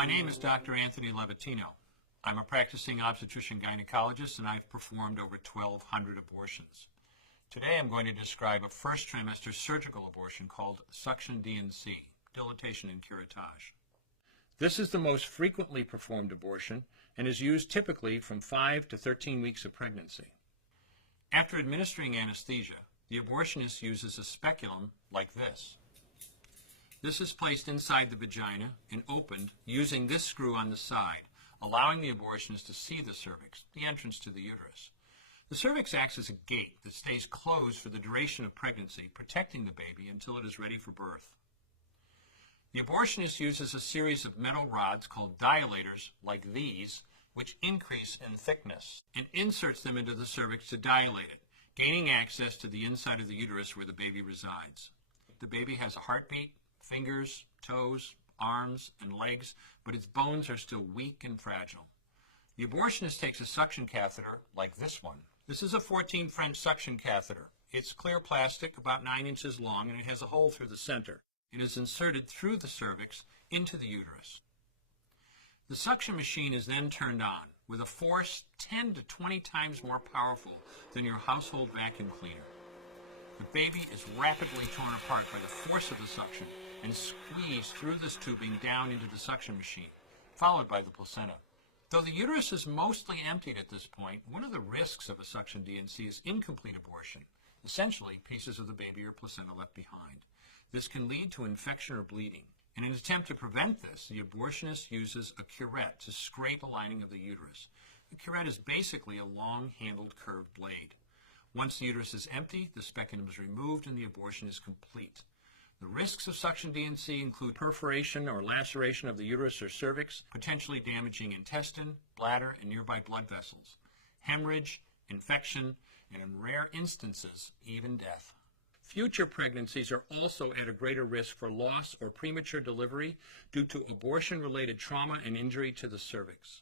My name is Dr. Anthony Levatino. I'm a practicing obstetrician-gynecologist, and I've performed over 1,200 abortions. Today I'm going to describe a first trimester surgical abortion called suction D&C, dilatation and curettage. This is the most frequently performed abortion and is used typically from 5 to 13 weeks of pregnancy. After administering anesthesia, the abortionist uses a speculum like this. This is placed inside the vagina and opened using this screw on the side, allowing the abortionist to see the cervix, the entrance to the uterus. The cervix acts as a gate that stays closed for the duration of pregnancy, protecting the baby until it is ready for birth. The abortionist uses a series of metal rods called dilators, like these, which increase in thickness, and inserts them into the cervix to dilate it, gaining access to the inside of the uterus where the baby resides. The baby has a heartbeat, fingers, toes, arms, and legs, but its bones are still weak and fragile. The abortionist takes a suction catheter like this one. This is a 14 French suction catheter. It's clear plastic, about 9 inches long, and it has a hole through the center. It is inserted through the cervix into the uterus. The suction machine is then turned on with a force 10 to 20 times more powerful than your household vacuum cleaner. The baby is rapidly torn apart by the force of the suction and squeezed through this tubing down into the suction machine, followed by the placenta. Though the uterus is mostly emptied at this point, one of the risks of a suction D&C is incomplete abortion, essentially pieces of the baby or placenta left behind. This can lead to infection or bleeding. In an attempt to prevent this, the abortionist uses a curette to scrape the lining of the uterus. The curette is basically a long-handled curved blade. Once the uterus is empty, the speculum is removed and the abortion is complete. The risks of suction D&C include perforation or laceration of the uterus or cervix, potentially damaging intestine, bladder, and nearby blood vessels, hemorrhage, infection, and in rare instances, even death. Future pregnancies are also at a greater risk for loss or premature delivery due to abortion-related trauma and injury to the cervix.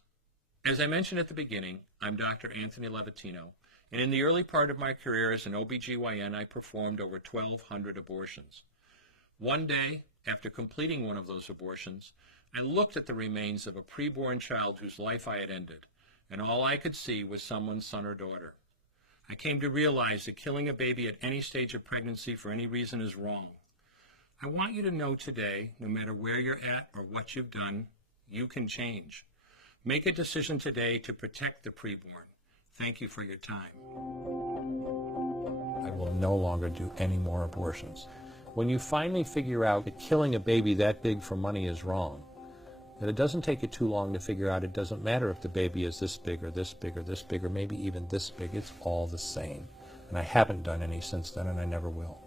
As I mentioned at the beginning, I'm Dr. Anthony Levatino, and in the early part of my career as an OBGYN, I performed over 1,200 abortions. One day, after completing one of those abortions, I looked at the remains of a preborn child whose life I had ended, and all I could see was someone's son or daughter. I came to realize that killing a baby at any stage of pregnancy for any reason is wrong. I want you to know today, no matter where you're at or what you've done, you can change. Make a decision today to protect the preborn. Thank you for your time. I will no longer do any more abortions. When you finally figure out that killing a baby that big for money is wrong, that it doesn't take you too long to figure out it doesn't matter if the baby is this big or this big or this big or maybe even this big, it's all the same. And I haven't done any since then, and I never will.